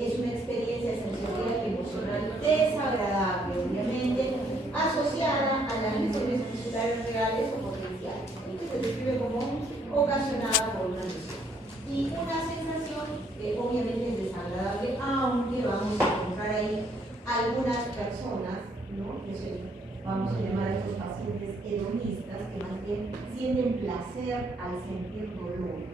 Es una experiencia sensorial y emocional desagradable, obviamente, asociada a las lesiones musculares reales o potenciales, que se describe como ocasionada por una lesión. Y una sensación obviamente es desagradable, aunque vamos a encontrar ahí algunas personas, ¿no? Vamos a llamar a estos pacientes hedonistas, que más bien sienten placer al sentir dolor.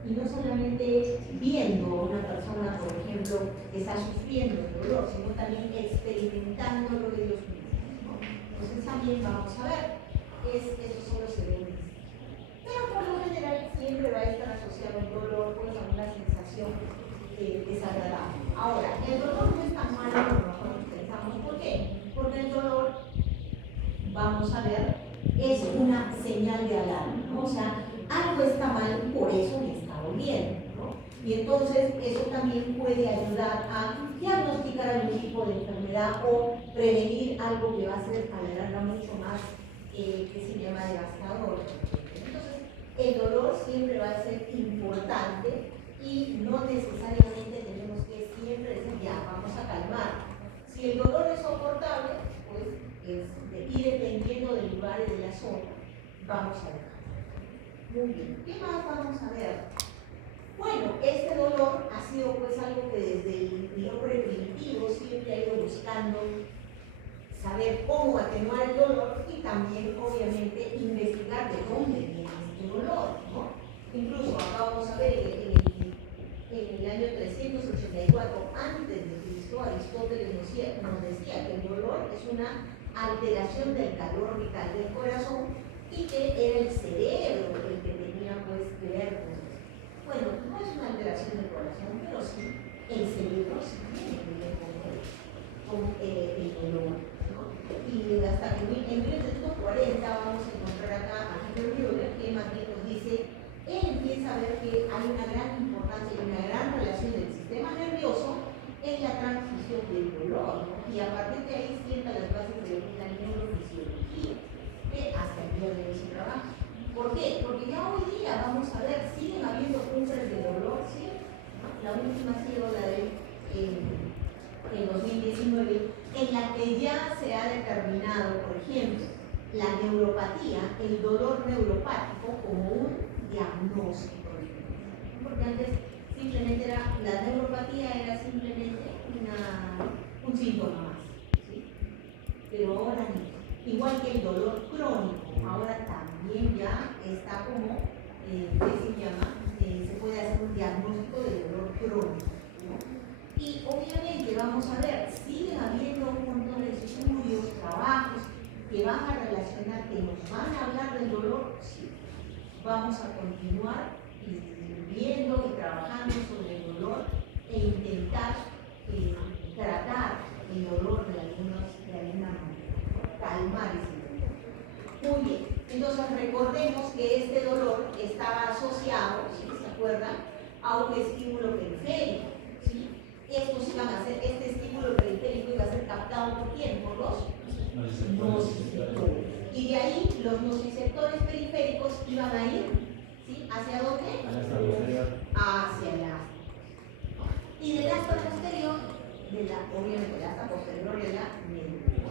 Y no solamente viendo a una persona, por ejemplo, que está sufriendo el dolor, sino también experimentándolo ellos mismos, ¿no? Entonces también vamos a ver, esos son los hedonistas. Pero por lo general siempre va a estar asociado el dolor pues, a una sensación desagradable. Ahora, el dolor no es tan malo como nosotros pensamos. ¿Por qué? Porque el dolor, vamos a ver, es una señal de alarma, ¿no? O sea, algo está mal, por eso me está doliendo, ¿no? Y entonces eso también puede ayudar a diagnosticar algún tipo de enfermedad o prevenir algo que va a ser a la larga mucho más, que se llama devastador. Entonces, el dolor siempre va a ser importante y no necesariamente tenemos que siempre decir, ya, vamos a calmar. Si el dolor es soportable, pues, y dependiendo del lugar y de la zona, vamos a dejar. Muy bien, ¿qué más vamos a ver? Bueno, este dolor ha sido pues algo que desde el hombre primitivo siempre ha ido buscando saber cómo atenuar el dolor y también obviamente investigar de dónde viene este dolor, ¿no? Incluso acá vamos a ver en el año 384 a.C., Aristóteles nos decía que el dolor es una alteración del calor vital del corazón y que era el cerebro el que tenía pues que ver con eso. Bueno, no es una alteración del corazón, pero sí el cerebro sí tiene que ver con el dolor, ¿no? Y hasta que en 1940 vamos a encontrar acá a Henry Müller, que más bien nos dice, él empieza a ver que hay una gran importancia y una gran relación del sistema nervioso en la transmisión del dolor, ¿no? Y a partir de ahí sienta las bases de la neurofisiología, que hasta el día de hoy se trabaja. ¿Por qué? Porque ya hoy día, vamos a ver, siguen habiendo cumbres de dolor, ¿sí? La última ha sido la de 2019, en la que ya se ha determinado, por ejemplo, la neuropatía, el dolor neuropático como un diagnóstico. Porque antes simplemente la neuropatía era simplemente un síntoma más, ¿sí? Pero ahora no. Igual que el dolor crónico, ahora también ya está como, ¿qué se llama? Se puede hacer un diagnóstico de dolor crónico, ¿no? Y obviamente vamos a ver, siguen habiendo un montón de estudios, trabajos que van a relacionar, que nos van a hablar del dolor, sí. Vamos a continuar viendo y trabajando sobre el dolor e intentar tratar el dolor de alguna manera, calmar ese dolor. Muy bien, entonces recordemos que este dolor estaba asociado, si se acuerdan, a un estímulo periférico, ¿sí? Este estímulo periférico iba a ser captado por quién, por los nociceptores. Y de ahí los nociceptores periféricos iban a ir, ¿sí? ¿Hacia dónde? Hacia el asta. Y del asta posterior, obviamente del asta posterior de la médula.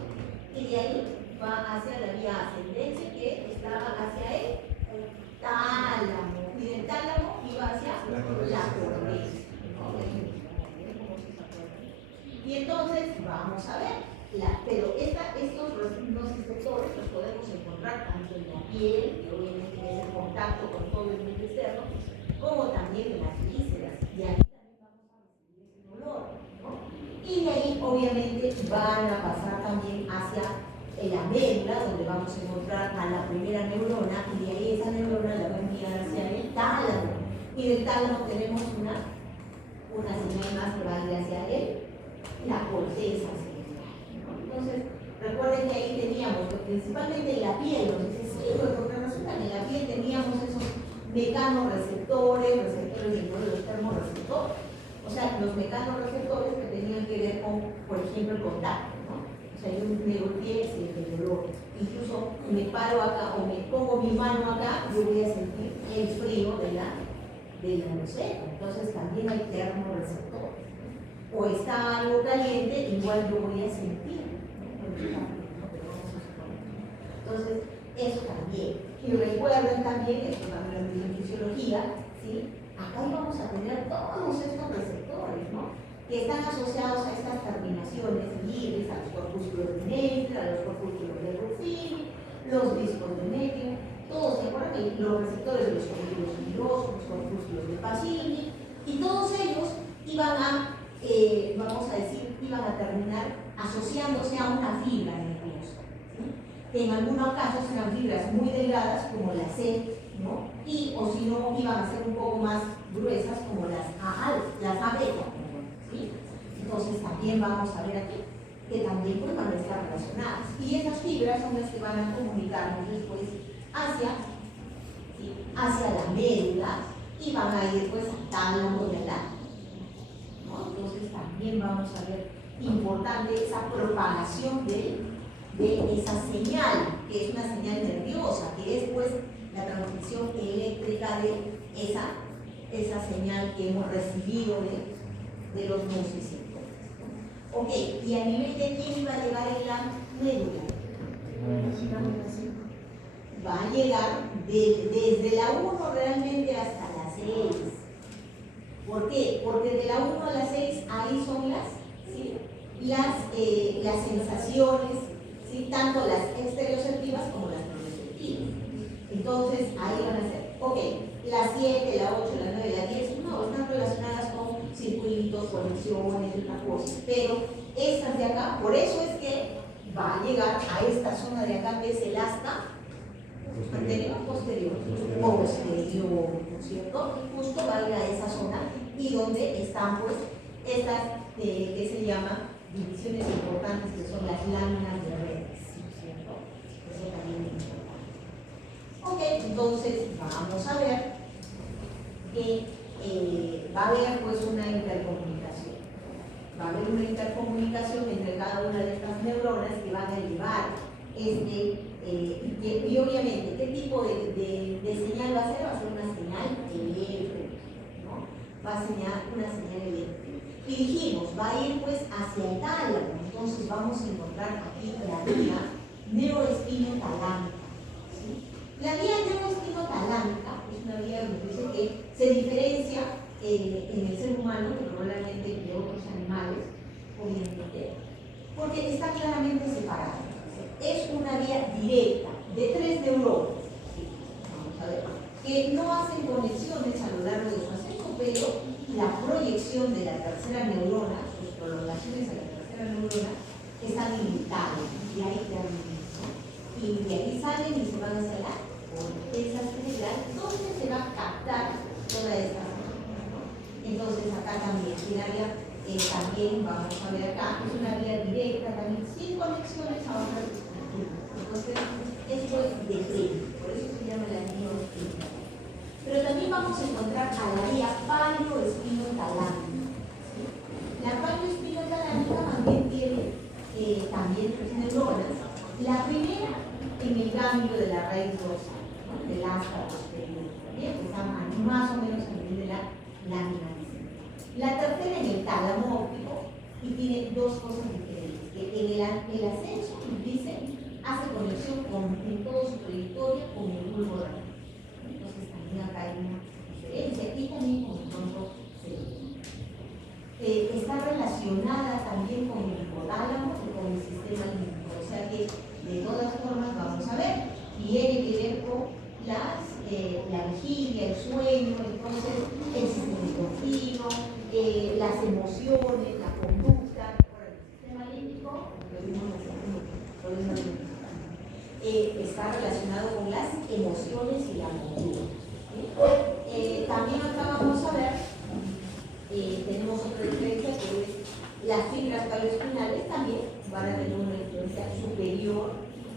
Entonces, vamos a ver. Pero estos receptores los podemos encontrar tanto en la piel, que obviamente es el contacto con todo el medio externo, como también en las vísceras. Y aquí también vamos a recibir ese olor, ¿no? Y de ahí, obviamente, van a pasar también hacia la médula, donde vamos a encontrar a la primera neurona, y de ahí esa neurona la va a enviar hacia el tálamo. Y del tálamo tenemos una señal más que va a ir hacia la corteza cerebral, ¿no? Entonces, recuerden que ahí teníamos, principalmente en la piel, nos dice, sí, porque resulta que en la piel teníamos esos mecanorreceptores, receptores de los termorreceptores. O sea, los mecanorreceptores que tenían que ver con, por ejemplo, el contacto, ¿no? O sea, yo me golpeé, se deterioró. Incluso me paro acá o me pongo mi mano acá, yo voy a sentir el frío de la roseta. Entonces también hay termorreceptores. O está algo caliente, igual yo voy a sentir, ¿no? Entonces, eso también. Y recuerden también, esto también lo dice en fisiología, ¿sí? Acá vamos a tener todos estos receptores, ¿no? Que están asociados a estas terminaciones libres, a los corpúsculos de Meyler, a los corpúsculos de Ruffini, los discos de Meyler, todos, ¿se acuerdan? Los receptores de los corpúsculos fibrosos, los corpúsculos de Pacini, y todos ellos iban a, vamos a decir, iban a terminar asociándose a una fibra nerviosa, ¿sí? En algunos casos eran fibras muy delgadas, como la C, ¿no? Y, o si no, iban a ser un poco más gruesas, como las A beta, ¿sí? Entonces también vamos a ver aquí que también pues, van a estar relacionadas. Y esas fibras son las que van a comunicarnos después hacia la médula y van a ir pues al tálamo de la, ¿no? Entonces también vamos a ver importante esa propagación de esa señal, que es una señal nerviosa, que es pues la transmisión eléctrica de esa señal que hemos recibido de los nociceptores. Ok, y a nivel de quién va a llegar en la médula. Va a llegar desde la 1 realmente hasta la 6. ¿Por qué? Porque de la 1 a la 6 ahí son las sensaciones, ¿sí? Tanto las exterioceptivas como las proprioceptivas. Entonces ahí van a ser, ok, la 7, la 8, la 9, la 10, no, están relacionadas con circuitos, conexiones y otras cosas, pero estas de acá, por eso es que va a llegar a esta zona de acá que es el asta anterior, posterior, ¿no es cierto? Justo va a ir a esa zona y donde están pues estas que se llaman divisiones importantes, que son las láminas de redes, ¿no es cierto? Eso también es importante. Ok, entonces vamos a ver que va a haber pues una intercomunicación. Va a haber una intercomunicación entre cada una de estas neuronas que van a llevar y obviamente, ¿qué tipo de señal va a ser? Va a ser una señal eléctrica, ¿no? Va a señalar una señal eléctrica. Y dijimos, va a ir pues hacia el tálamo, entonces vamos a encontrar aquí la vía neuroespinotalámica, ¿sí? La vía neuroespinotalámica es una vía donde dice que se diferencia en el ser humano, probablemente de otros animales, obviamente, porque está claramente separada. Es una vía directa de 3 neuronas, ¿sí? Vamos a ver, que no hacen conexiones a lo largo de su acceso, pero la proyección de la tercera neurona, sus prolongaciones a la tercera neurona, están limitadas, y ahí terminan, ¿no? Y de ahí salen y se van hacia la corteza cerebral, donde se va a captar toda esta zona, ¿no? Entonces acá también, también vamos a ver acá, es una vía directa también, sin conexiones a otras. Entonces, esto es de frente, por eso se llama la neuroespinotalámica. Pero también vamos a encontrar a la vía paleoespinotalámica, ¿sí? La paleoespinotalámica también tiene tres neuronas. La primera en el ganglio de la raíz dorsal, ¿no? Del asta posterior, ¿bien? Que está más o menos a nivel de la lámina visceral. La tercera en el tálamo óptico y tiene dos cosas diferentes. Que en el ascenso, dice, hace conexión en toda su trayectoria con el bulbo raíz. Entonces también acá hay una diferencia y también con el tronco cerebral. está relacionada también con el hipotálamo y con el sistema límbico. O sea que de todas formas vamos a ver, tiene que ver con la vigilia, el sueño, entonces el sistema endocrinio, las emociones, la conducta. Por el sistema límbico, está relacionado con las emociones y la conducta. También acá vamos a ver, tenemos otra diferencia que es las fibras paleoespinales también van a tener una influencia superior,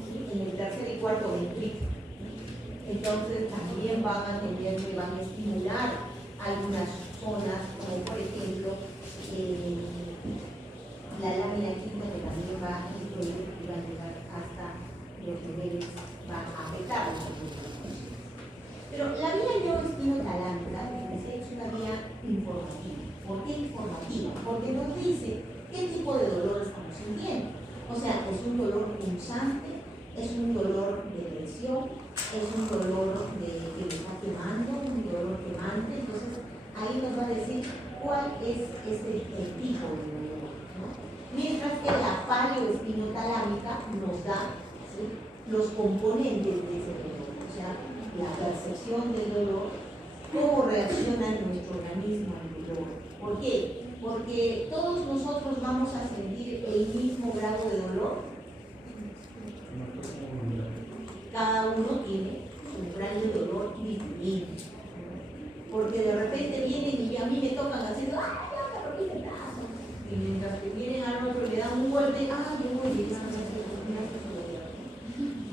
¿sí?, en el tercer y cuarto ventrículo. Entonces también van a estimular algunas zonas, como por ejemplo la lámina quinta, que también va a influir y va a llegar hasta los niveles, va a afectar los niveles. Pero la vía neuroespinotalámica, es una vía informativa. ¿Por qué informativa? Porque nos dice qué tipo de dolor estamos sintiendo. O sea, es un dolor punzante, es un dolor de presión, es un dolor que me está quemando, un dolor quemante. Entonces, ahí nos va a decir cuál es el tipo de dolor, ¿no? Mientras que la paleoespinotalámica nos da, ¿sí?, los componentes de ese dolor, o sea, la percepción del dolor, cómo reacciona nuestro organismo al dolor. ¿Por qué? Porque todos nosotros vamos a sentir el mismo grado de dolor. Cada uno tiene un grado de dolor diferente. Porque de repente vienen y a mí me tocan haciendo, ¡ay, ya me rompí el brazo! Y mientras que vienen al otro le dan un golpe, ¡ah, yo voy a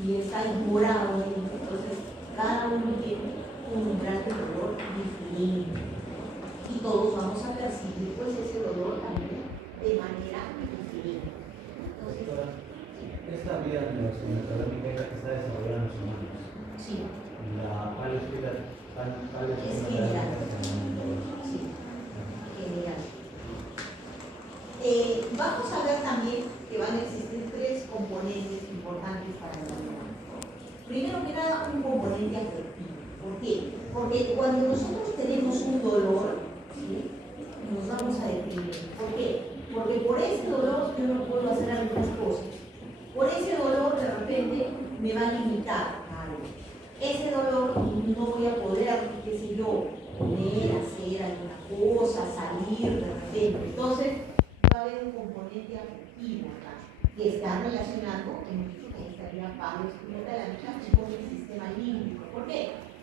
y está morado. Entonces, cada uno tiene un umbral de dolor diferente. Y todos vamos a percibir pues ese dolor también de manera diferente. Entonces, esta vía neuroespinotalámica es la que está desarrollada en los humanos. Sí. La paleoespinotalámica es general. Sí, general. Vamos a ver también que van a existir tres componentes importantes para el dolor. Primero que nada, un componente afectivo. ¿Por qué? Porque cuando nosotros tenemos un dolor, ¿sí?, nos vamos a deprimir. ¿Por qué? Porque por ese dolor yo no puedo hacer algunas cosas. Por ese dolor de repente me va a limitar a algo. Ese dolor no voy a poder, qué sé yo, comer, hacer alguna cosa, salir de repente. Entonces va a haber un componente afectivo acá, que está relacionado, hemos dicho que ahí estaría paleoespinotalámica con el sistema límbico. ¿Por qué?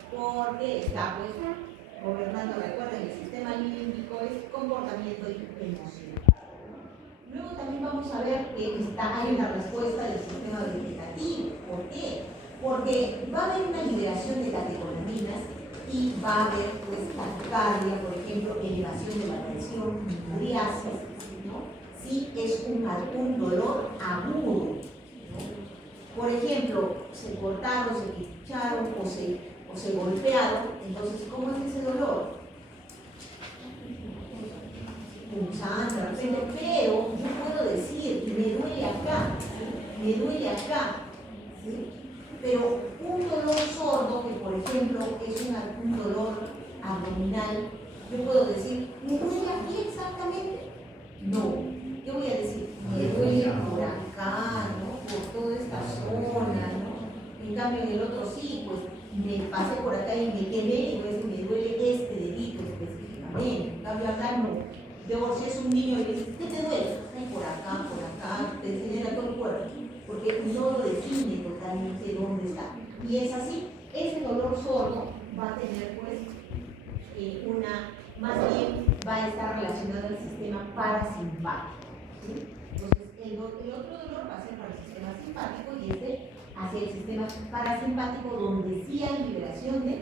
Porque está pues gobernando, recuerden, el sistema límbico es comportamiento y emoción. Luego también vamos a ver que hay una respuesta del sistema vegetativo. ¿Por qué? Porque va a haber una liberación de catecolaminas y va a haber pues taquicardia, por ejemplo, elevación de la presión, muriasis, ¿no? Si es un dolor agudo, ¿no? Por ejemplo, se cortaron, se picharon o se golpearon, entonces, ¿cómo es ese dolor? Punzante, pero yo puedo decir, me duele acá, ¿sí? Pero un dolor sordo, que por ejemplo es un dolor abdominal, yo puedo decir, ¿me duele aquí exactamente? No, yo voy a decir, me duele por acá, ¿no?, por toda esta zona, ¿no? En cambio en el otro sí, pues me pasé por acá y me quemé y pues me duele este dedito específicamente. En cambio acá no. Luego, si es un niño y le dices, ¿qué te duele? Por acá, te enseñan a todo el cuerpo, porque no lo define totalmente dónde está. Y es así, ese dolor sordo va a tener pues más bien va a estar relacionado al sistema parasimpático, ¿sí? Entonces, el otro dolor va a ser para el sistema simpático y hacia el sistema parasimpático, donde sí hay liberación de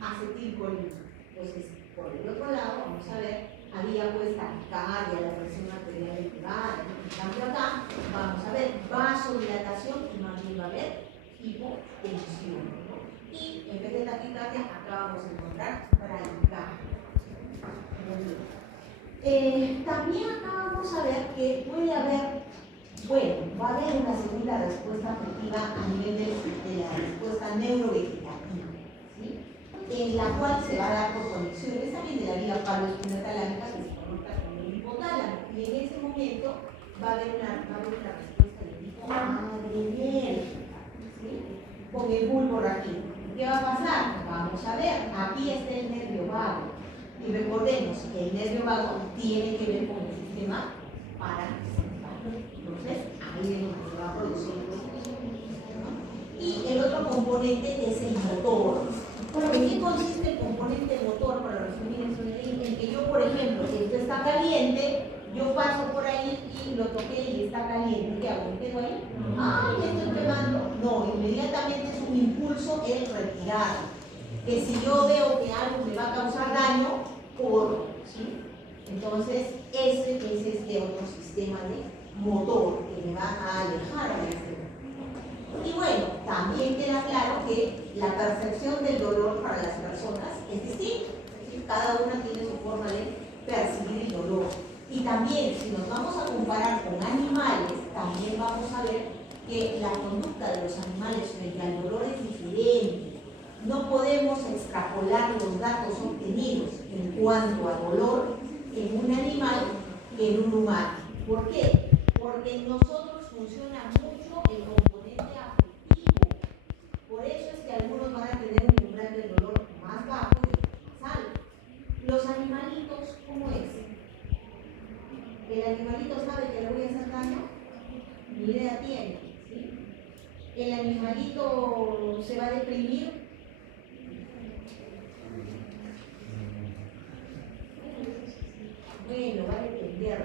acetilcolina. Entonces, por el otro lado, vamos a ver, había pues taquicardia, la presión arterial elevada. En cambio acá vamos a ver vasodilatación y más bien va a haber hipotensión, ¿no? Y en vez de taquicardia acá vamos a encontrar bradicardia. También acá vamos a ver que puede haber, va a haber una segunda respuesta afectiva a nivel de la respuesta neurovegetativa, ¿sí?, en la cual se va a dar por conexiones también de la vía paleoespinotalámica que se conecta con el hipotálamo. Y en ese momento va a haber una respuesta de tipo adrenérgica, ¿sí? Con el bulbo raquídeo. ¿Qué va a pasar? Vamos a ver, aquí está el nervio vago. Y recordemos que el nervio vago tiene que ver con el sistema parasimpático. Entonces, ahí es donde se va a producir el dolor. Y el otro componente es el motor. Bueno, ¿en qué consiste el componente motor? Para resumir eso, en que yo, por ejemplo, si esto está caliente, yo paso por ahí y lo toqué y está caliente. ¿Qué hago? ¿Me quedo ahí? ¡Ay, me estoy quemando! No, inmediatamente es un impulso el retirar. Que si yo veo que algo me va a causar daño, corro, ¿sí? Entonces, ese es este otro sistema de motor que me va a alejar de este. Y bueno, también queda claro que la percepción del dolor para las personas es distinta. ¿Sí? Cada una tiene su forma de percibir el dolor. Y también, si nos vamos a comparar con animales, también vamos a ver que la conducta de los animales frente al dolor es diferente. No podemos extrapolar los datos obtenidos en cuanto a dolor en un animal que en un humano. ¿Por qué? Porque en nosotros funciona mucho el componente afectivo. Por eso es que algunos van a tener un umbral del dolor más bajo y otros más alto. Los animalitos, ¿cómo es? ¿El animalito sabe que le voy a hacer daño? Ni idea tiene, ¿sí? ¿El animalito se va a deprimir? Bueno, va a depender.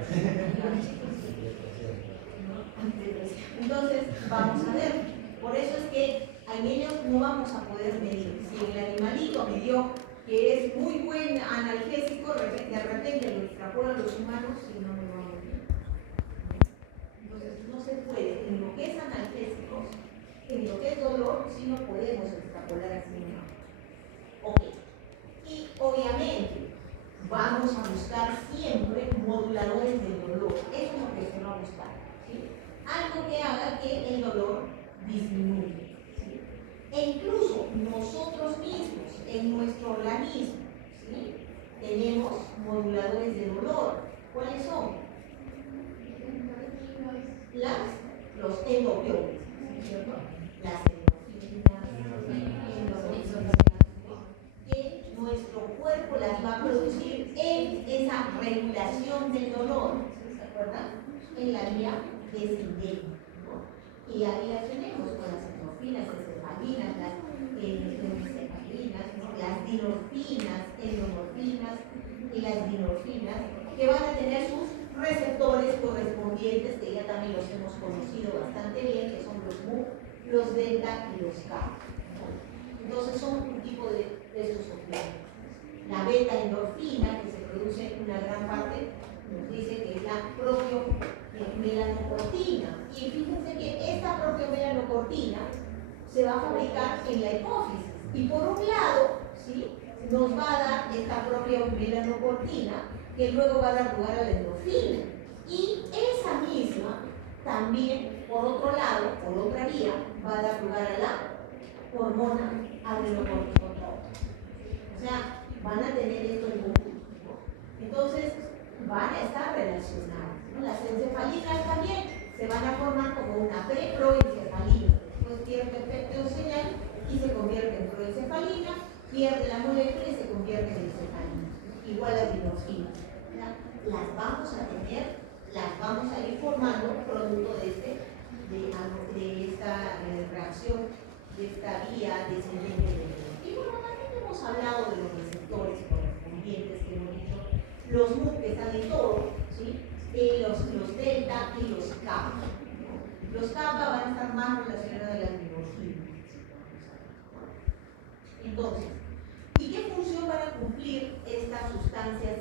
Entonces, vamos a ver. Por eso es que en ellos no vamos a poder medir. Si el animalito me dio que es muy buen analgésico, de repente lo extrapola a los humanos y no me va a medir. Entonces, no se puede. En lo que es analgésicos, en lo que es dolor, sí no podemos extrapolar así mismo. Ok. Y obviamente, vamos a buscar siempre moduladores del dolor. Eso es lo que se va a buscar, ¿sí? Algo que haga que el dolor disminuya, ¿sí? E incluso nosotros mismos, en nuestro organismo, ¿sí? Tenemos moduladores de dolor. ¿Cuáles son? Los endopiones, ¿cierto? Las endorfinas, que nuestro cuerpo las va a producir en esa regulación del dolor, ¿se acuerdan? En la vía descendente, ¿no? Y ahí las tenemos con las endorfinas, encefalinas, las dinorfinas, endomorfinas y las dinorfinas, que van a tener sus receptores correspondientes, que ya también los hemos conocido bastante bien, que son los MU, los delta y los kappa. Entonces son un tipo de estos opioides. La beta endorfina, que se produce en una gran parte, nos dice que es la propia melanocortina. Y fíjense que esta propia melanocortina se va a fabricar en la hipófisis. Y por un lado, ¿sí?, nos va a dar esta propia melanocortina, que luego va a dar lugar a la endorfina. Y esa misma, también, por otro lado, por otra vía, va a dar lugar a la hormona adrenocorticotrópica. O sea, van a tener esto en común, ¿no? Entonces, van a estar relacionadas, ¿no? Las encefalinas también se van a formar como una preproencefalina. Después pierde efecto señal y se convierte en proencefalina, pierde la molécula y se convierte en encefalina. Igual las dinorfinas. Las vamos a tener, las vamos a ir formando producto de esta reacción, de esta vía descendente del dolor. Y bueno, también hemos hablado de los receptores correspondientes que hemos dicho, los MU que están en todo, ¿sí? Los delta y los kappa. Los kappa van a estar más relacionados a las dinorfinas. Entonces, ¿y qué función van a cumplir estas sustancias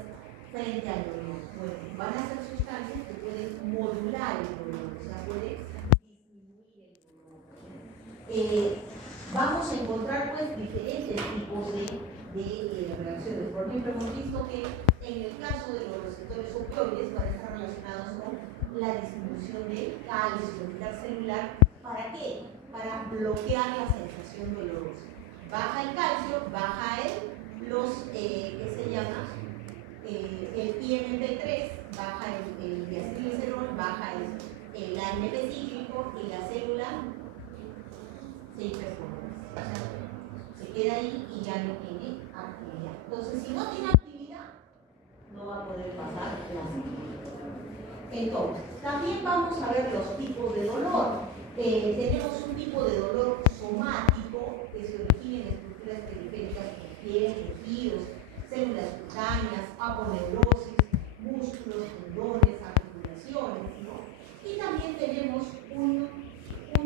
frente al dolor? Bueno, van a ser sustancias que pueden modular el dolor, o sea, pueden disminuir el dolor. Vamos a encontrar pues diferentes tipos de reacciones. Por ejemplo, hemos visto que en el caso de los receptores opioides van a estar relacionados con la disminución de calcio intercelular. ¿Para qué? Para bloquear la sensación dolorosa. Baja el calcio, baja ¿qué se llama? El IMP3, baja el control baja eso. El ANP cíclico y la célula se hiperpolariza. O sea, se queda ahí y ya no tiene actividad. Entonces, si no tiene actividad, no va a poder pasar la célula. Entonces, también vamos a ver los tipos de dolor. Tenemos un tipo de dolor somático que se origina en estructuras periféricas como piel, tejidos, células cutáneas, aponeurosis, músculos, tendones, articulaciones, ¿no? Y también tenemos un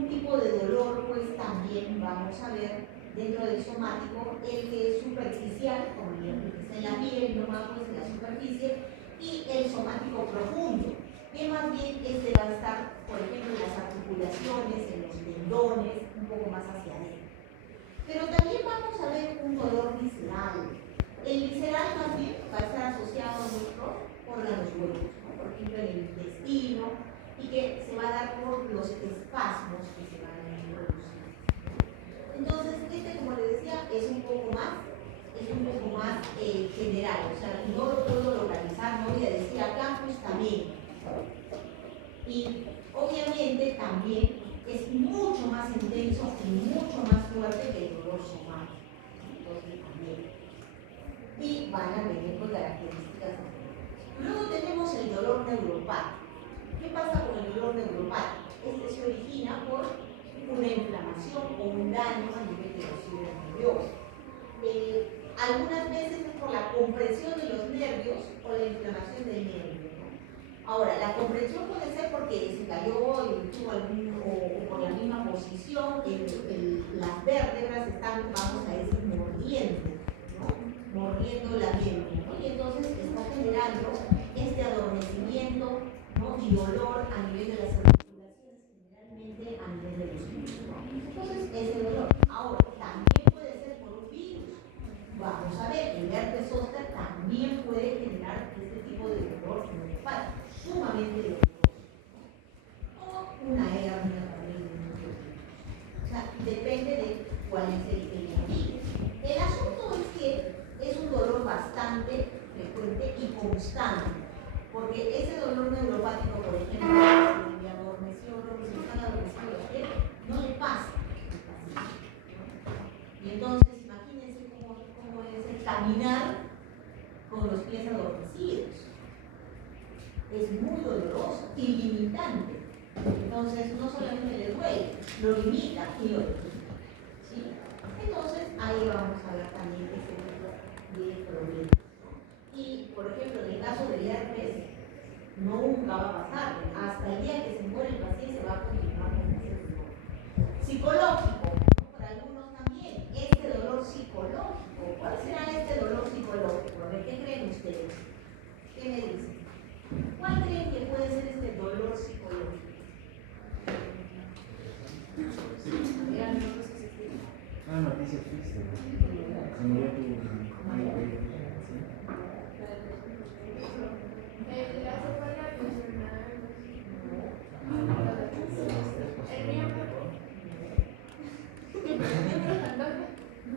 tipo de dolor, pues también vamos a ver dentro del somático el que es superficial, como el que está en la piel, nomás pues en la superficie, y el somático profundo, que más bien este va a estar, por ejemplo, en las articulaciones, en los tendones, un poco más hacia adentro. Pero también vamos a ver un dolor visceral. El visceral más bien va a estar asociado a nuestros órganos huecos, ¿no? Por ejemplo, en el intestino, y que se va a dar por los espasmos que se van a producir. Entonces, como les decía, es un poco más general, o sea, no lo puedo localizar, no voy a decir acá justamente. Y obviamente también es mucho más intenso y mucho más fuerte que el dolor somático. Entonces también. Y van a venir con características diferentes. Luego tenemos el dolor neuropático. ¿Qué pasa con el dolor neuropático? Este se origina por una inflamación o un daño a nivel de los fibras nerviosas. Algunas veces es por la compresión de los nervios o la inflamación del nervio, ¿no? Ahora, la compresión puede ser porque se cayó y tuvo o por la misma posición, las vértebras están, vamos a decir, mordiendo, ¿no? Mordiendo la médula, ¿no? Y entonces está generando este adormecimiento, ¿no? Y dolor a nivel de las articulaciones, generalmente a nivel de los músculos, ¿no? Entonces, ese dolor. Ahora, también puede ser por un virus. Vamos a ver, el herpes zóster también puede generar este tipo de dolor neuropático, sumamente doloroso. O una hernia también. O sea, depende de cuál es el virus. El asunto es que es un dolor bastante frecuente y constante, porque ese dolor neuropático, por ejemplo, si le adormeció, lo que se está adormeciendo a usted, no le pasa. Y entonces, imagínense cómo es el caminar con los pies adormecidos. Es muy doloroso y limitante. Entonces, no solamente le duele, lo limita y lo limita. ¿Sí? Entonces, ahí vamos a ver también ese tipo de problemas. Y, por ejemplo, en el caso del herpes, nunca va a pasar. Hasta el día que se muere el paciente va a continuar con ese dolor. Psicológico, ¿no? Para algunos también, este dolor psicológico. ¿Cuál será este dolor psicológico? A ver, ¿qué creen ustedes? ¿Qué me dicen? ¿Cuál creen que puede ser este dolor psicológico? Noticia triste. Se murió tu la secuela emocional.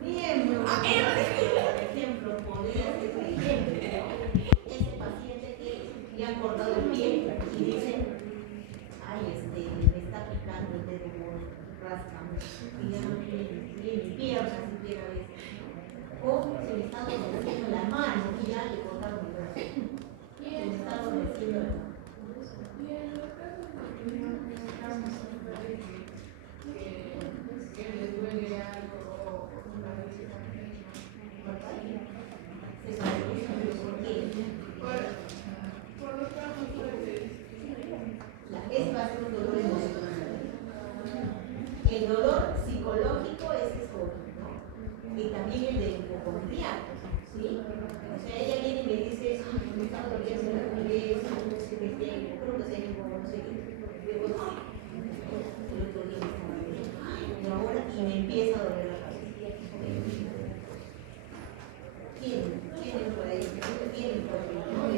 Miembro, por ejemplo, podría ser un ejemplo, ¿no? Ese paciente que le han cortado el pie y dice, ay, me está picando el dedo gordo, rascando, y ya no tiene ni piernas siquiera a veces, ¿no? O se le está adormeciendo la mano y ya le cortaron el brazo. Se le está adormeciendo la mano. Y en los casos de que no necesitamos que les duele algo o una vez también. Se paraliza, ¿por qué? Por los tramos fuertes. Ese va a ser un dolor emocional. El dolor psicológico es eso, ¿no? Y también el del hipocondriaco, ¿sí? O sea, ella viene y me dice, me está doliendo la cabeza, no sé qué tengo, creo que tengo, no sé qué. Luego, el otro día me estaba doliendo, y ahora, y me empieza a doler la cabeza. ¿Quién por ahí? ¿Quién por ahí? ¿No?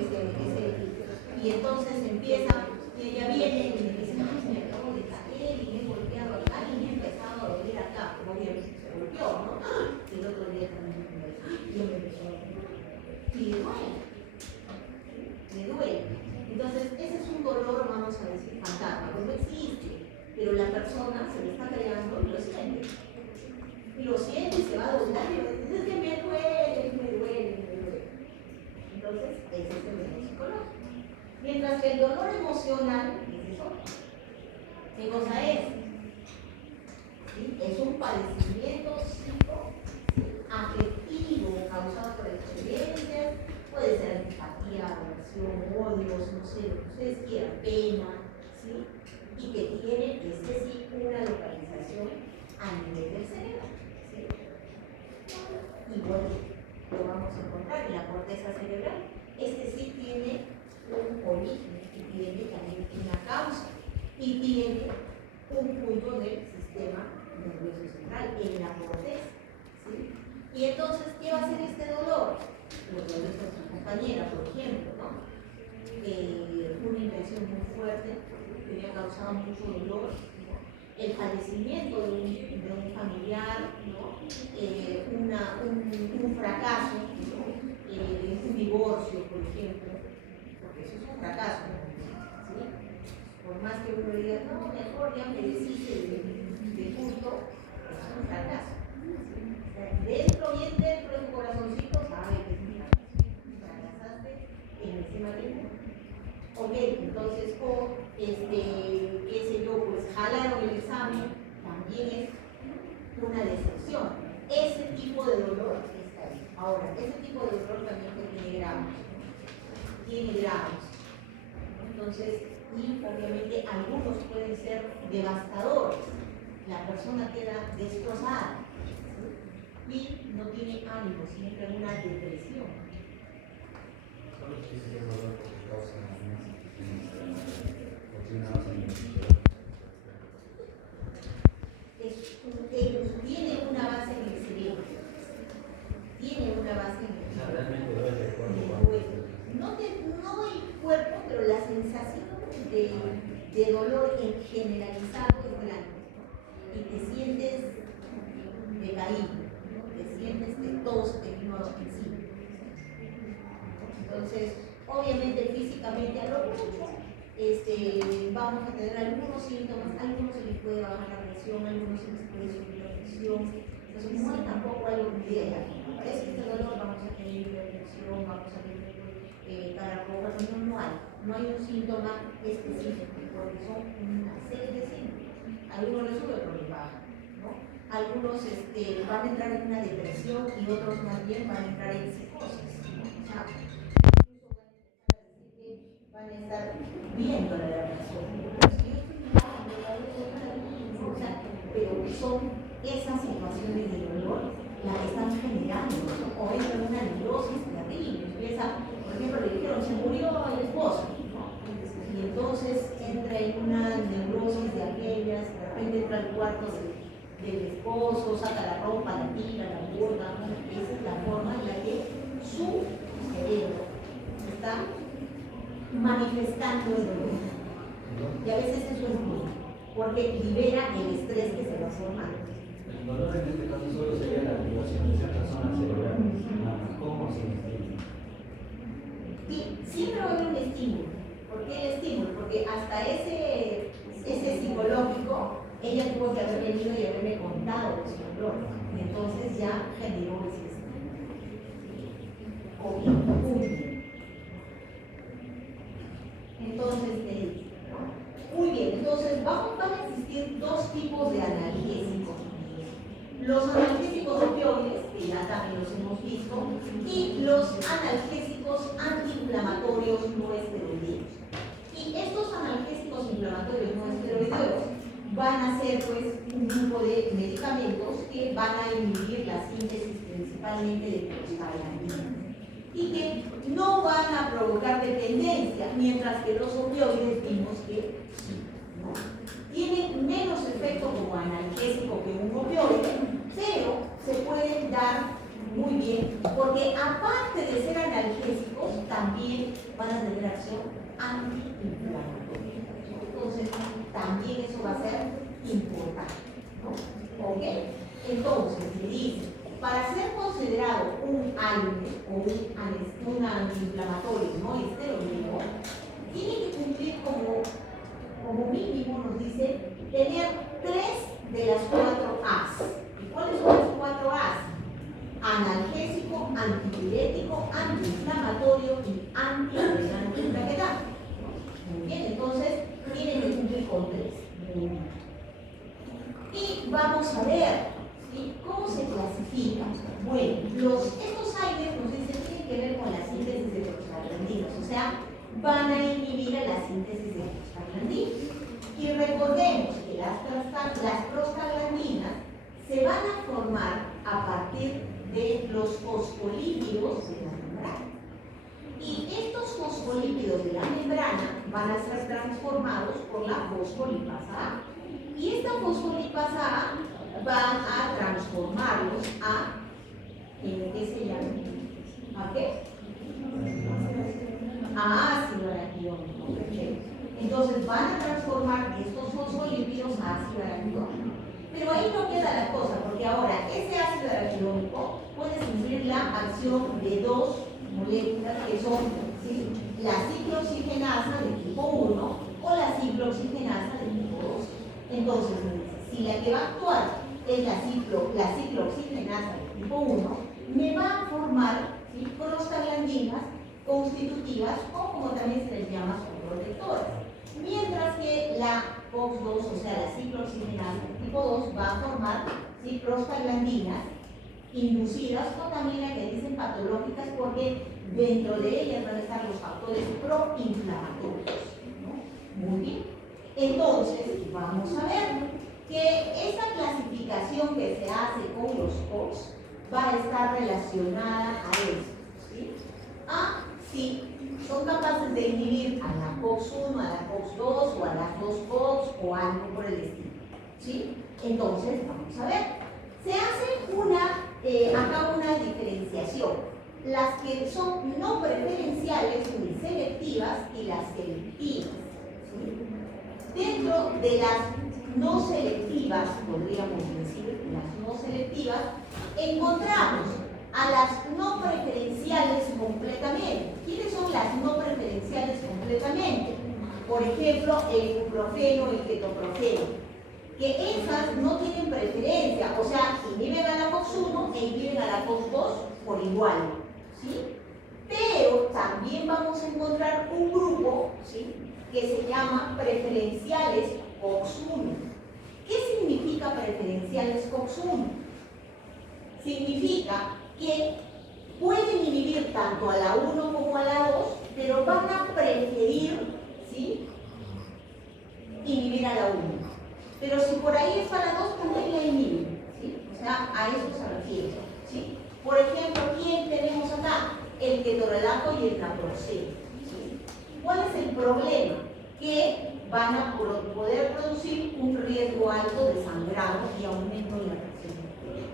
Y entonces empieza, y ella viene y me dice, ay, me acabo de caer y me he golpeado acá y me ha empezado a doler acá. Obviamente se golpeó, ¿no? Y el otro día también me dice, y pero la persona se le está creando y lo siente. Y lo siente y se va a doblar y va a decir, es que me duele, me duele, me duele. Entonces, ese es el dolor psicológico. Mientras que el dolor emocional, ¿qué es eso? ¿Qué cosa es? ¿Sí? Es un padecimiento afectivo causado por experiencias, puede ser empatía, aversión, odios, no sé, lo que ustedes quieran, pena, ¿sí? Y que tiene, sí, una localización a nivel del cerebro, ¿sí? Y bueno, lo vamos a encontrar en la corteza cerebral. Sí tiene un origen, y tiene también una causa, y tiene un punto del sistema nervioso central, en la corteza, ¿sí? Y entonces, ¿qué va a hacer este dolor? Lo que ha visto nuestra compañera, por ejemplo, ¿no? Una infección muy fuerte que le ha causado mucho dolor, ¿no? El fallecimiento de un familiar, ¿no? Un fracaso, ¿no? Un divorcio, por ejemplo, porque eso es un fracaso, ¿sí? Por más que uno diga, no, mejor ya me deshice de culto, es un fracaso. Bien dentro de tu corazoncito, sabe que es un fracaso. Fracasaste en ese matrimonio. Ok, entonces, qué sé yo, pues jalaron el examen, también es una decepción. Ese tipo de dolor está ahí. Ahora, ese tipo de dolor también tiene gramos. Tiene gramos. Entonces, y obviamente algunos pueden ser devastadores. La persona queda destrozada, ¿sí? Y no tiene ánimo, siempre en una depresión. Tiene una base en el cerebro. Tiene una base en el cerebro. Realmente duele el cuerpo. No el cuerpo, pero la sensación de dolor en generalizado es grande, ¿no? Y te sientes decaído, ¿no? Te sientes que todo se te vino encima. Entonces, obviamente físicamente a lo mucho vamos a tener algunos síntomas, algunos se les puede bajar la presión, algunos se les puede subir la presión. Entonces, no hay tampoco algo que diga, es que este dolor vamos a tener hipertensión, vamos a tener cara roja, no hay un síntoma específico, porque son una serie de síntomas. Algunos les sube, otros les baja, ¿no? Algunos van a entrar en una depresión y otros más bien van a entrar en psicosis, ¿no? O sea, van a estar viendo la relación. Pero son esas situaciones de dolor las que están generando, ¿no? O entra en una neurosis terrible. Empieza, por ejemplo, le dijeron, se murió el esposo, ¿no? Y entonces entra en una neurosis de aquellas, de repente entra al cuarto del esposo, saca la ropa, la tira, la borda. Esa es la forma en la que su cerebro está manifestando el dolor. Y a veces eso es bueno, porque libera el estrés que se va formando. El dolor en este caso solo sería la activación de ciertas zonas cerebrales. ¿Cómo se entiende? Y siempre va a haber un estímulo. ¿Por qué el estímulo? Porque hasta ese psicológico, ella tuvo que haber venido y haberme contado de su dolor. Entonces ya generó ese estímulo. Obvio. Entonces, muy bien, entonces van a existir dos tipos de analgésicos. Los analgésicos opioides, que ya también los hemos visto, y los analgésicos antiinflamatorios no esteroideos. Y estos analgésicos inflamatorios no esteroideos van a ser pues un grupo de medicamentos que van a inhibir la síntesis principalmente de prostaglandina y que no van a provocar dependencia, mientras que los opioides vimos que sí, ¿no? Tienen menos efecto como analgésico que un opioide, pero se pueden dar muy bien, porque aparte de ser analgésicos, también van a tener acción antiinflamatoria. Entonces, también eso va a ser importante, ¿no? ¿Ok? Entonces, se dice, para ser considerado un AINE o un antiinflamatorio no esteroideo, tiene que cumplir como mínimo, nos dice, tener 3 de las 4 A's. ¿Y cuáles son las 4 A's? Analgésico, antipirético, antiinflamatorio y antioxidante plaquetario. Muy bien, entonces tienen que cumplir con 3. Muy bien. Y vamos a ver, ¿sí?, cómo se clasifica. Bueno, estos AINES nos dicen que tienen que ver con la síntesis de prostaglandinas, o sea, van a inhibir a la síntesis de prostaglandinas. Y recordemos que las prostaglandinas se van a formar a partir de los fosfolípidos de la membrana. Y estos fosfolípidos de la membrana van a ser transformados por la fosfolipasa A. Y esta fosfolipasa A va a transformarlos a, ¿qué se llama? ¿A qué? A ácido araquidónico. Perfecto. Entonces van a transformar estos fosfolípidos a ácido araquidónico. Pero ahí no queda la cosa, porque ahora ese ácido araquidónico puede sufrir la acción de 2 moléculas que son, ¿sí?, la ciclooxigenasa de tipo 1 o la ciclooxigenasa de tipo 2. Entonces, si la que va a actuar es la ciclooxigenasa de tipo 1, me va a formar, ¿sí?, prostaglandinas constitutivas o como también se les llama protectoras. Mientras que la COX-2, o sea, la ciclooxigenasa tipo 2, va a formar, ¿sí?, prostaglandinas inducidas o también las que dicen patológicas, porque dentro de ellas van a estar los factores proinflamatorios, ¿no? Muy bien. Entonces, vamos a ver que esta clasificación que se hace con los COX va a estar relacionada a esto, ¿sí? A si son capaces de inhibir a la COX-1, a la COX-2 o a las 2 COX o algo por el estilo, ¿sí? Entonces, vamos a ver. Se hace acá una diferenciación. Las que son no preferenciales y selectivas y las selectivas, ¿sí? Dentro de las no selectivas, podríamos decir, las no selectivas, encontramos a las no preferenciales completamente. ¿Quiénes son las no preferenciales completamente? Por ejemplo, el ibuprofeno y el ketoprofeno, que esas no tienen preferencia, o sea, inhiben a la COX-1 e inhiben a la COX-2 por igual, ¿sí? Pero también vamos a encontrar un grupo, ¿sí?, que se llama preferenciales COX-1. ¿Qué significa preferenciales COX-1? Significa que pueden inhibir tanto a la 1 como a la 2, pero van a preferir, ¿sí?, inhibir a la 1. Pero si por ahí está la 2, también la inhiben, ¿sí? O sea, a eso se refiere, ¿sí? Por ejemplo, ¿quién tenemos acá? El ketorolaco y el naproxeno, ¿sí? ¿Cuál es el problema? Que van a poder producir un riesgo alto de sangrado y aumento de la presión arterial,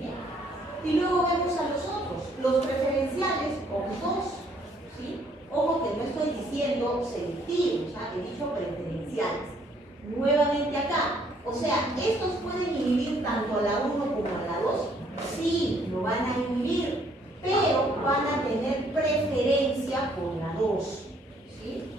¿sí? Y luego vemos a los otros, los preferenciales COX-2, ¿sí? Ojo que no estoy diciendo selectivos, he dicho preferenciales. Nuevamente acá, o sea, ¿estos pueden inhibir tanto a la 1 como a la 2? Sí, lo van a inhibir, pero van a tener preferencia por la 2, ¿sí?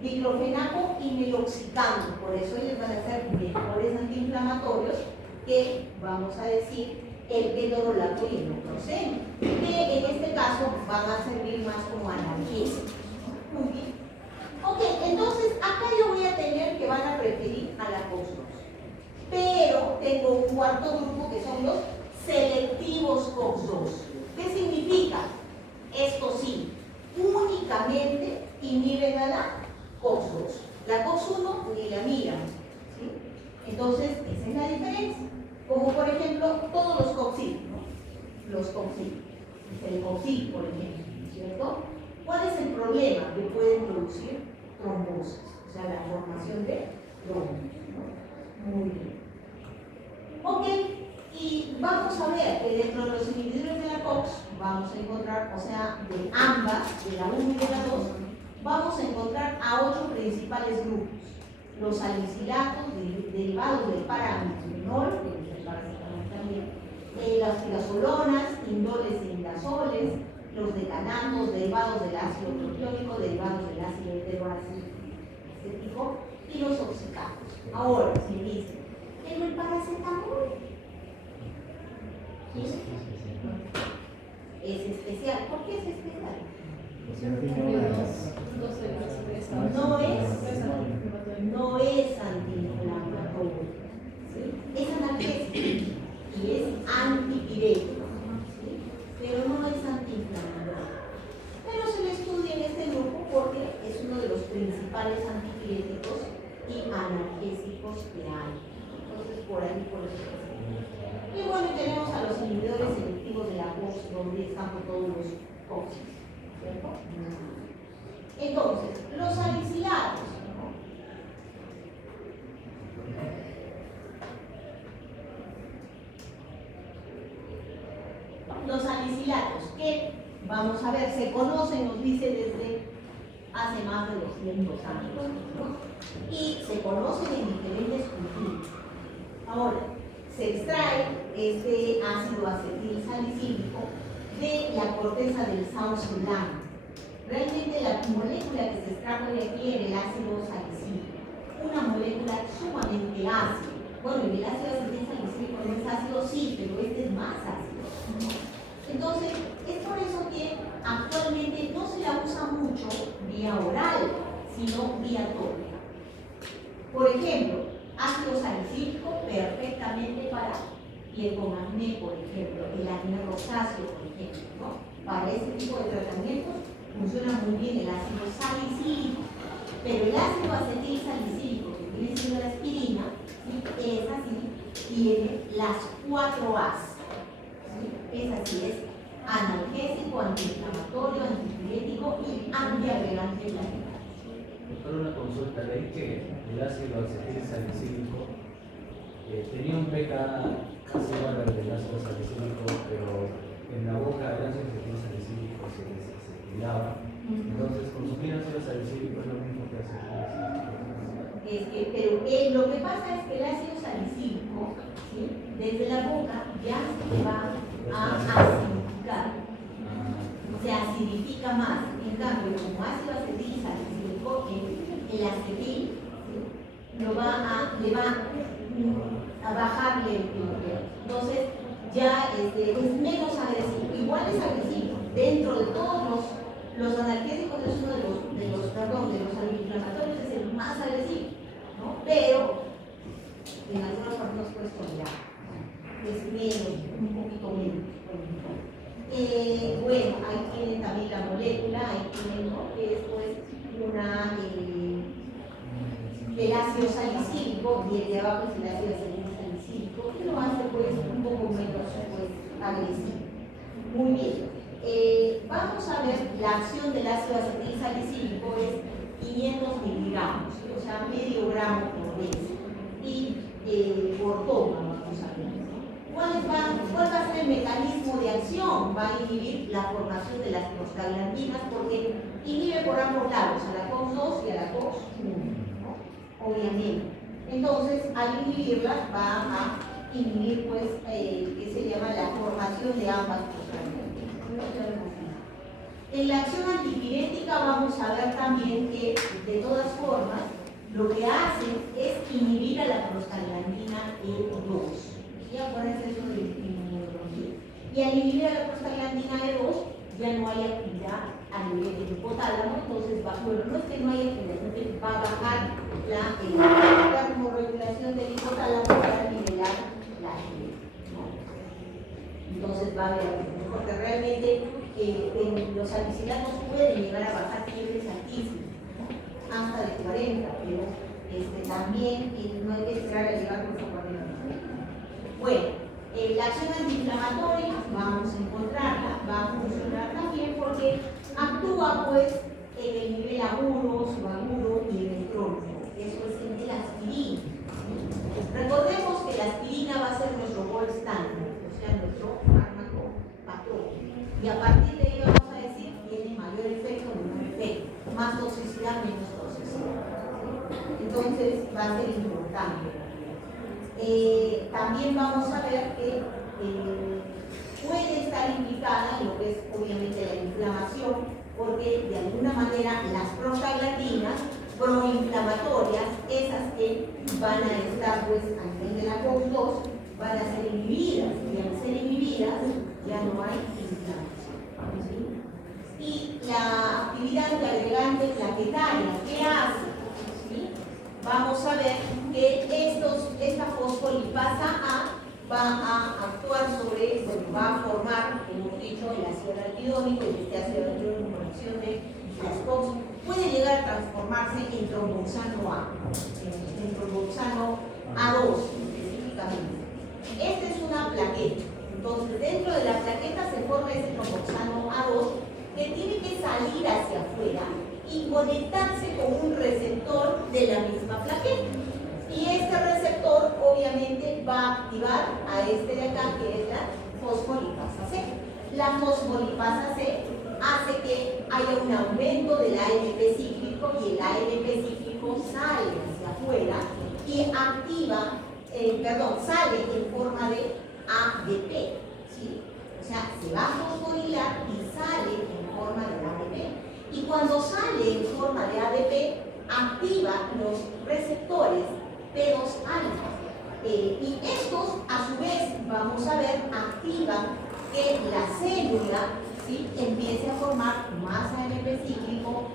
Diclofenaco y meloxicam, por eso ellos van a ser mejores antiinflamatorios que, vamos a decir, el ketorolaco y el naproxeno, que en este caso van a servir más como analgésicos. Muy bien. Ok, entonces acá yo voy a tener que van a preferir a la COX-2. Pero tengo un cuarto grupo que son los selectivos COX-2. ¿Qué significa? Esto sí, únicamente inhiben a la COX-2. La COX-1 ni la miran, ¿sí? Entonces, esa es la diferencia. Como por ejemplo, todos los COX-I, ¿no? Los COX-I. El COX-I, por ejemplo, ¿cierto? ¿Cuál es el problema? Que pueden producir trombosis, o sea, la formación de trombos, ¿no? Muy bien. Ok, y vamos a ver que dentro de los inhibidores de la COX vamos a encontrar, o sea, de ambas, de la 1 y de la 2, vamos a encontrar a 8 principales grupos. Los salicilatos derivados del parametilol, que es el paracetamol también, las tirazolonas, indoles e indazoles, los decanatos derivados del ácido propiónico, derivados del ácido heteroacético y los oxitatos. Ahora, si dicen, pero el paracetamol ¿sí? Es especial. ¿Por qué es especial? No es antiinflamatorio, ¿sí? Es analgésico y es antipirético, ¿sí? Pero no es antiinflamatorio. Pero se le estudia en este grupo porque es uno de los principales antipiréticos y analgésicos que hay. Entonces, por ahí, por eso. Y bueno, tenemos a los inhibidores selectivos de la COX, donde están por todos los COX, ¿cierto? Entonces, los salicilatos, ¿no? Los salicilatos, que vamos a ver, se conocen, nos dice desde hace más de 200 años, ¿no? Y se conocen en diferentes culturas. Ahora, se extrae este ácido acetil salicílico de la corteza del sauce blanco. Realmente la molécula que se extrajo de aquí era el ácido salicílico, una molécula sumamente ácida. Bueno, y el ácido acetil salicílico no es ácido, sí, pero este es más ácido, ¿no? Entonces, es por eso que actualmente no se la usa mucho vía oral, sino vía tópica. Por ejemplo, ácido salicílico perfectamente para piel con acné, por ejemplo, el acné rosáceo, por ejemplo, ¿no? Para ese tipo de tratamientos funciona muy bien el ácido salicílico, pero el ácido acetil salicílico, que viene siendo la aspirina, ¿sí? Es así, tiene las 4 A's. ¿Sí? Es así, es analgésico, antiinflamatorio, antipirético y antiagregante plaquetario. Doctor, una consulta, leí que el ácido acetil salicílico tenía un pK casi igual al del ácido salicílico, pero en la boca el ácido acetil salicílico se desequilibraba. Entonces, consumir ácido salicílico es lo mismo que ácido salicílico. Pero lo que pasa es que el ácido salicílico, ¿sí? Desde la boca ya se va a acidificar, se acidifica más. En cambio, como ácido acetil salicílico, el acetil, ¿sí? le va a bajarle el pH. Entonces, ya es menos agresivo. Igual es agresivo. Dentro de todos los analgésicos es uno de los antiinflamatorios, es el más agresivo, ¿no? Pero en algunas personas puedes tolerar, ¿no? Es menos, un poquito menos. Bueno, ahí tienen también la molécula, ahí tienen, ¿no? Que es pues el ácido salicílico, y el de abajo es el ácido salicílico, que lo hace pues un poco menos pues, agresivo. Muy bien. Vamos a ver la acción del ácido acetil salicílico es 500 miligramos, o sea, medio gramo por vez, y por toma, vamos a ver. ¿Cuál va a ser el mecanismo de acción? Va a inhibir la formación de las prostaglandinas porque inhibe por ambos lados, a la COX-2 y a la COX-1, ¿no? Obviamente. Entonces, al inhibirlas va a inhibir, pues, que se llama la formación de ambas prostaglandinas. En la acción antipirética vamos a ver también que, de todas formas, lo que hace es inhibir a la prostaglandina E2. ¿Sí? Acuérdense eso de inmunoglobulina. Y al inhibir a la prostaglandina E2, ya no hay actividad a nivel del hipotálamo, entonces no es que no haya actividad, sino que va a bajar la termorregulación del hipotálamo para nivelar la actividad, ¿no? Entonces va a haber, porque realmente los salicilatos pueden llegar a bajar fiebres altísimas, ¿no? Hasta de 40, pero también no hay que esperar a llegar por 40. Bueno, la acción antiinflamatoria, vamos a encontrarla, va a funcionar también porque actúa pues en el nivel agudo, subagudo y electrónico. Eso es en la aspirina. Recordemos que la aspirina va a ser nuestro gold standard, o sea, nuestro fármaco patrón. Y a partir de ahí vamos a decir tiene mayor efecto o menor efecto, más toxicidad, menos toxicidad. Entonces va a ser importante. También vamos a ver que puede estar implicada en lo que es obviamente la inflamación, porque de alguna manera las prostaglandinas proinflamatorias, esas que van a estar pues a nivel de la COX-2, van a ser inhibidas, y al ser inhibidas ya no hay inflamación. ¿Sí? Y la actividad de agregante plaquetaria, ¿qué hace? ¿Sí? Vamos a ver que esta fosfolipasa A va a actuar sobre esto, va a formar, como hemos dicho, el ácido arquidónico y este ácido arquidónico con acción de las COX puede llegar a transformarse en tromboxano A, en tromboxano A2 específicamente. Esta es una plaqueta. Entonces, dentro de la plaqueta se forma ese tromboxano A2 que tiene que salir hacia afuera y conectarse con un receptor de la misma plaqueta. Y este receptor obviamente va a activar a este de acá, que es la fosfolipasa C. La fosfolipasa C hace que haya un aumento del AMP cíclico y el AMP cíclico sale hacia afuera y activa, sale en forma de ADP, ¿sí? O sea, se va a fosforilar y sale en forma de ADP. Y cuando sale en forma de ADP, activa los receptores P2 alfa. Y estos, a su vez, vamos a ver, activan que la célula, ¿sí?, empiece a formar más AMP cíclico,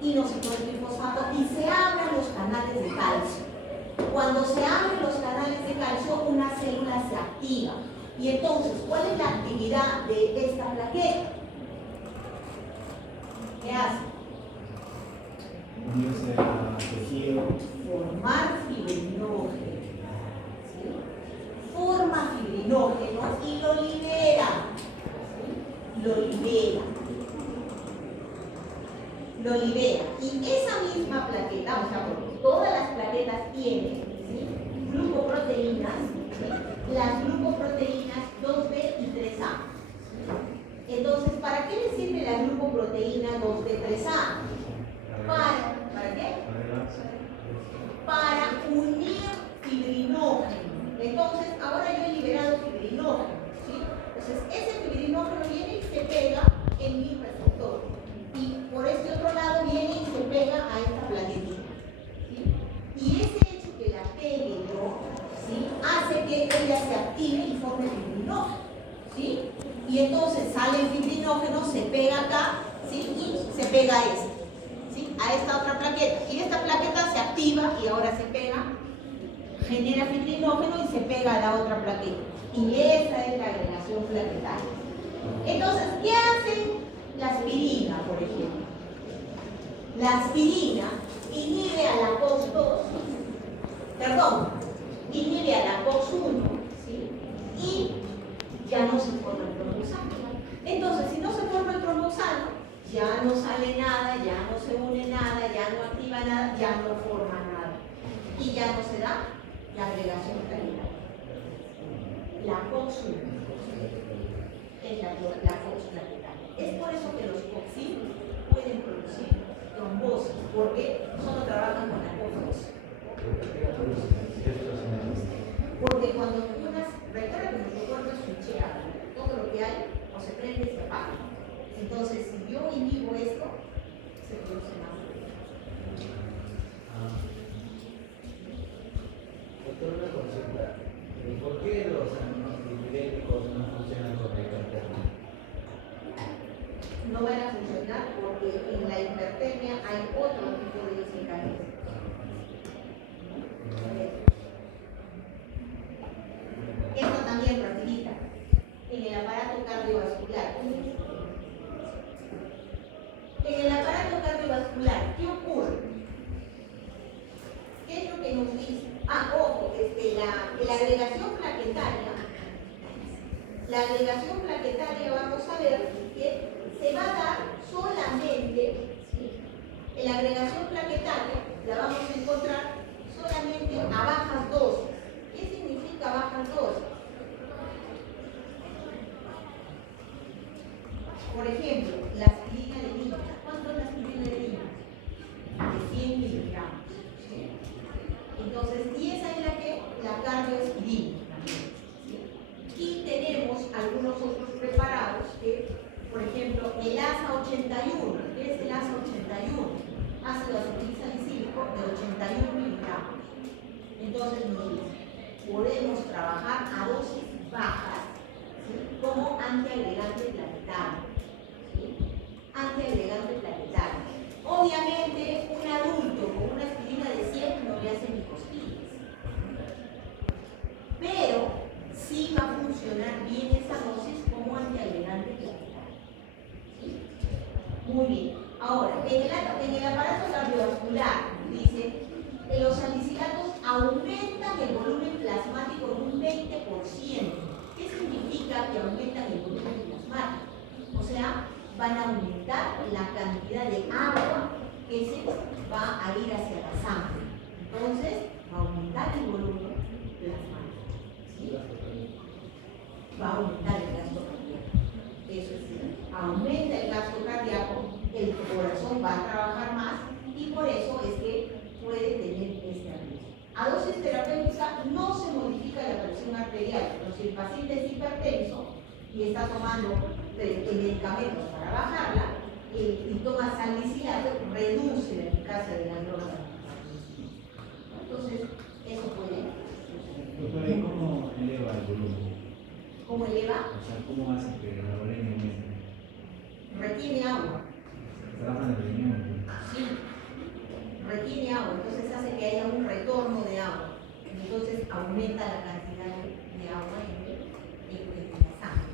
inositotrifosfato, y se abran los canales de calcio. Cuando se abren los canales de calcio, una célula se activa. Y entonces, ¿cuál es la actividad de esta plaqueta? ¿Qué hace? Unirse al tejido. Formar fibrinógeno. ¿Sí? Forma fibrinógeno y lo libera. ¿Sí? Lo libera. Lo libera. Y esa misma plaqueta, o sea, porque todas las plaquetas tienen, ¿sí?, glucoproteínas, ¿sí?, las glucoproteínas 2B y 3A. Entonces, ¿para qué le sirve la glucoproteína 2B3A? ¿Para qué? Para unir fibrinógeno. Entonces, ahora yo he liberado fibrinógeno, ¿sí? Entonces, ese fibrinógeno viene y se pega en mi receptor. Y por este otro lado viene y se pega a esta plaquetita, ¿sí? Y ese hecho que la pegue yo, ¿sí?, hace que ella se active y forme fibrinógeno, ¿sí? Y entonces sale el fibrinógeno, se pega acá, ¿sí?, y se pega a esta, ¿sí?, a esta otra plaqueta. Y esta plaqueta se activa y ahora se pega, genera fibrinógeno y se pega a la otra plaqueta. Y esa es la agregación plaquetaria. Entonces, ¿qué hace la aspirina, por ejemplo? La aspirina inhibe a la COX-2, inhibe a la COX-1, ¿sí?, y ya no se forma el tromboxano. Entonces, si no se forma el tromboxano, ya no sale nada, ya no se une nada, ya no activa nada, ya no forma nada. Y ya no se da la agregación plaquetaria. La COX-1 es la COX plaquetaria. Es por eso que los COX-1 pueden producir trombosis, porque solo trabajan con la COX-2. Porque cuando recuerda que nuestro cuerpo es switcheado, todo lo que hay o se prende y se apaga. Entonces, si yo inhibo esto, se produce más. Doctor, una consulta. ¿Por qué los antipiréticos no funcionan con la hipertermia? No van a funcionar porque en la hipertermia hay otro tipo de desencadenantes. Esto también rapidita. En el aparato cardiovascular. En el aparato cardiovascular, ¿qué ocurre? ¿Qué es lo que nos dice? Ojo, la agregación plaquetaria. La agregación plaquetaria, vamos a ver que se va a dar solamente, ¿sí?, en la agregación plaquetaria la vamos a encontrar solamente a bajas dosis. ¿Qué significa bajas dosis? Por ejemplo, la aspirina de niños. ¿Cuánto es la aspirina de niños? De 100 miligramos. ¿Sí? Entonces, y esa es la cardioaspirina también. ¿Sí? Y tenemos algunos otros preparados que, por ejemplo, el ASA 81. ¿Qué es el ASA 81? Ácido acetilsalicílico. Entonces nos dice, podemos trabajar a dosis bajas, ¿sí? Como antiagregante plaquetario, ¿sí? Antiagregante plaquetario. Obviamente, un adulto con una aspirina de 100 no le hace ni cosquillas, pero sí va a funcionar bien esa dosis como antiagregante plaquetario, ¿sí? Muy bien. Ahora, en el aparato cardiovascular dice que los salicilatos aumentan el volumen plasmático en un 20%. ¿Qué significa que aumentan el volumen plasmático? O sea, van a aumentar la cantidad de agua que se va a ir hacia la sangre. Entonces, va a aumentar el volumen plasmático, ¿sí? Va a aumentar el gasto cardíaco. Eso es decir, aumenta el gasto cardíaco, el corazón va a trabajar más y por eso es que puede tener este riesgo. A dosis terapéutica no se modifica la presión arterial, pero si el paciente es hipertenso y está tomando medicamentos para bajarla y toma salicilato, reduce la eficacia de la droga. Entonces, eso puede suceder. Doctora, ¿y cómo eleva el volumen? ¿Cómo eleva? O sea, ¿cómo hace que la orina aumente? Retiene agua. Trabaja en el riñón. Sí, retiene agua, entonces hace que haya un retorno de agua. Entonces aumenta la cantidad de agua en la sangre.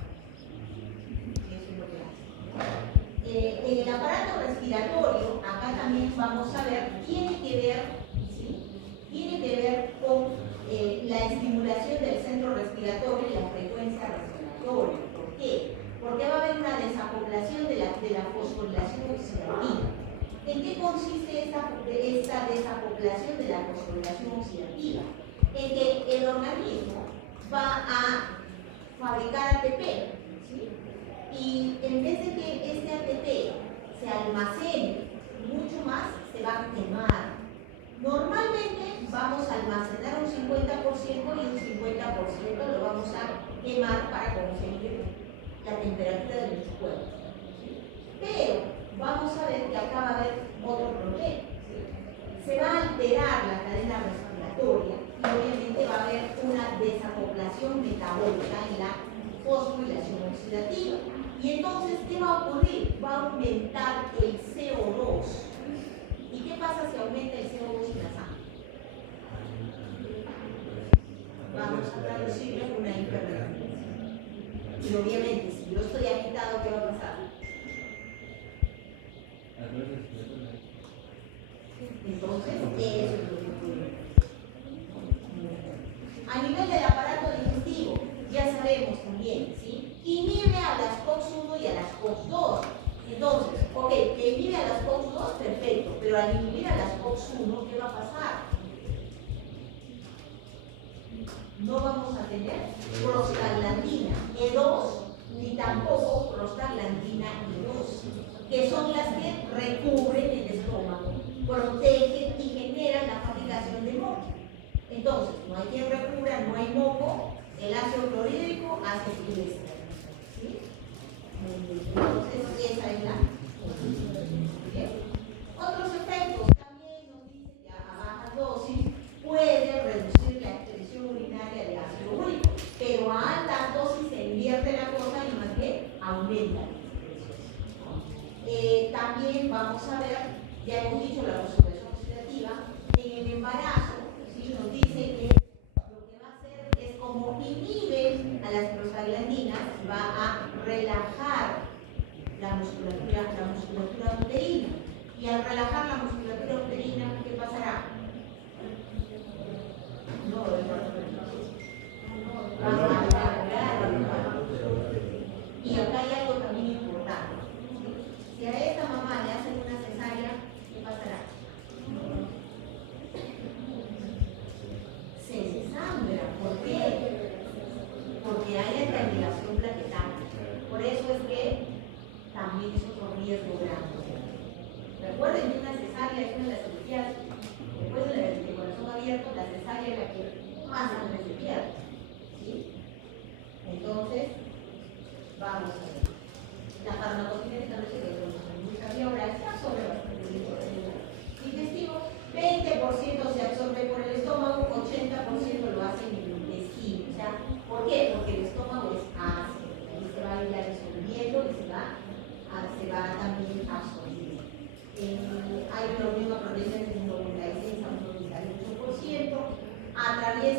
Eso es lo que hace. En el aparato respiratorio, acá también vamos a ver, tiene que ver, ¿sí? Tiene que ver con la estimulación del centro respiratorio y la frecuencia respiratoria. ¿Por qué? Porque va a haber una desacoplación de la fosforilación oxidativa. ¿En qué consiste esta desacoplación de la fosforilación oxidativa? En que el organismo va a fabricar ATP, ¿sí? Y en vez de que este ATP se almacene mucho más, se va a quemar. Normalmente vamos a almacenar un 50% y un 50% lo vamos a quemar para conseguir la temperatura de nuestro cuerpo, ¿sí? Pero vamos a ver que acá va a haber otro problema, ¿sí? Se va a alterar la cadena respiratoria y obviamente va a haber una desacoplación metabólica en la fosforilación oxidativa. Y entonces, ¿qué va a ocurrir? Va a aumentar el CO2. ¿Y qué pasa si aumenta el CO2 en la sangre? Vamos a traducirlo en una hiperventilación. Y obviamente, si yo estoy agitado, ¿qué va a pasar? Entonces, eso es lo que ocurre. A nivel del aparato digestivo, ya sabemos también, ¿sí? Inhibe a las COX-1 y a las COX-2. Entonces, ok, que inhibe a las COX-2, perfecto, pero al inhibir a las COX-1, ¿qué va a pasar? No vamos a tener prostaglandina E2 ni tampoco prostaglandina E2, que son las que recubren el estómago, protegen y generan la fabricación de moco. Entonces, no hay quien recubra, no hay moco, el ácido clorhídrico hace fiesta. ¿Sí? Entonces, esa es la. ¿Bien? Otros efectos también nos dice que a bajas dosis puede reducir la excreción urinaria de ácido úrico, pero a altas dosis se invierte la cosa y más bien aumenta la excreción. También vamos a ver, ya hemos dicho la fosforilación oxidativa, en el embarazo, ¿sí? Nos dice que lo que va a hacer es como inhibe a las prostaglandinas, va a relajar la musculatura uterina. Y al relajar la musculatura uterina, ¿qué pasará? No, va a alargar el embarazo. Y acá hay algo también importante. Si a esta mamá le hacen una cesárea, ¿qué pasará? Se desangra. ¿Por qué? Porque hay estrangulación plaquetaria. Por eso es que también es otro riesgo grande. Recuerden que una cesárea es una de las cirugías, después de corazón abierto, la cesárea es la que más sangre se pierde. ¿Sí? Entonces, vamos a ver. La farmacocinética no se reduce en mucha oral, se absorbe bastante por el digestivo, 20% se absorbe por el estómago, 80%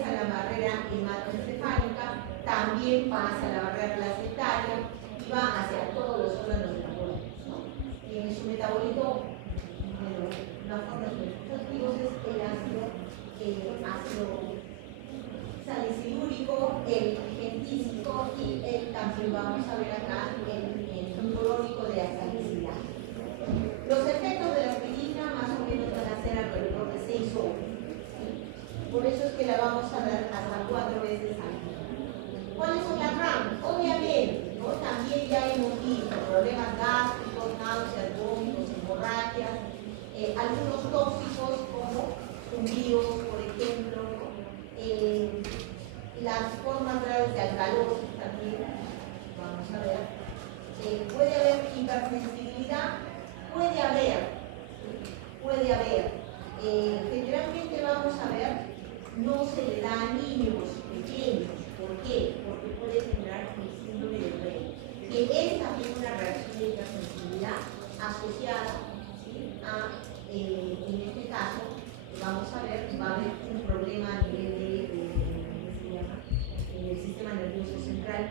pasa la barrera hematoencefálica, también pasa la barrera placentaria y va hacia todos los órganos metabólicos, ¿no? Y en su metabolito, bueno, la forma de los activos es el ácido salicilúrico, el gentísico y el también vamos a ver acá el clorúrico de asalicilato. Los efectos de la aspirina más o menos van a ser alrededor de 6 horas. Por eso es que la vamos a dar hasta 4 veces al día. ¿Cuáles son las RAM? Obviamente, ¿no? También ya hemos visto problemas gástricos, náuseas, vómitos, hemorragias, algunos tóxicos como zumbidos, por ejemplo, las formas graves de alcalosis también, vamos a ver. Puede haber hipersensibilidad, puede haber. Generalmente vamos a ver, no se le da a niños pequeños. ¿Por qué? Porque puede generar el síndrome de Rett, que es también una reacción de hipersensibilidad asociada, ¿sí?, a, en este caso, vamos a ver, va a haber un problema a nivel del sistema nervioso central,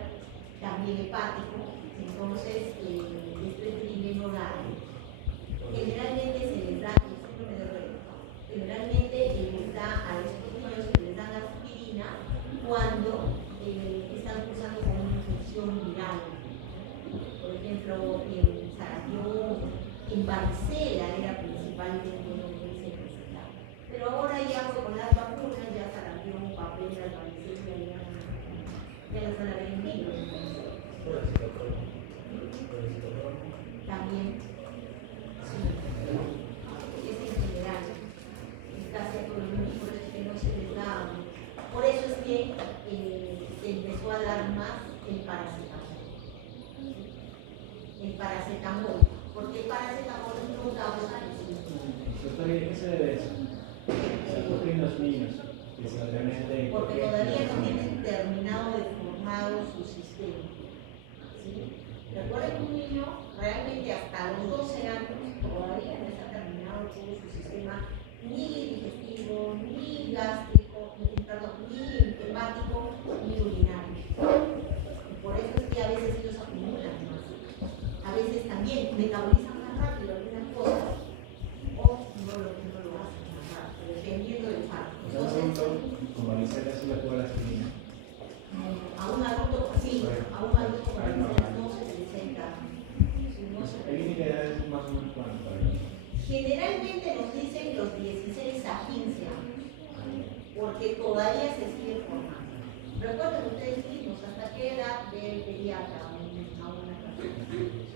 también hepático. Entonces, estrés trimenorale. Generalmente se les da el síndrome de Rett. Generalmente les da a estos niños que les dan aspirina cuando están cursando con una infección viral. Por ejemplo, en sarampión, en varicela era principalmente donde se presentaba. Pero ahora ya con las vacunas, ya sarampión, papera, varicela, ya las van a ver en vivo. También, sí, es en general, está cerca de los por eso que no se les da. Por eso es que se empezó a dar más el paracetamol. El paracetamol, porque el paracetamol no causa el síntoma. Doctor, ¿qué se debe a eso? ¿Por qué en los niños? Porque todavía no tienen terminado de formado su sistema. ¿Sí? Recuerden que un niño realmente hasta los 12 años todavía no está terminado todo su sistema, ni digestivo, ni gástrico, ni hepático, ni urinario. Y por eso es que a veces ellos acumulan más. A veces también metabolizan más rápido algunas cosas o no lo hacen más rápido, dependiendo del parto. Como varicela sí la puedo la aspirina. A un adulto, sí, a un adulto con varicela no se presenta. ¿El límite de edad es más o menos cuánto para ellos? Generalmente nos dicen los 16 a 15 años, porque todavía se sigue formando. Recuerden ustedes mismos hasta qué edad ve el pediatra a una persona.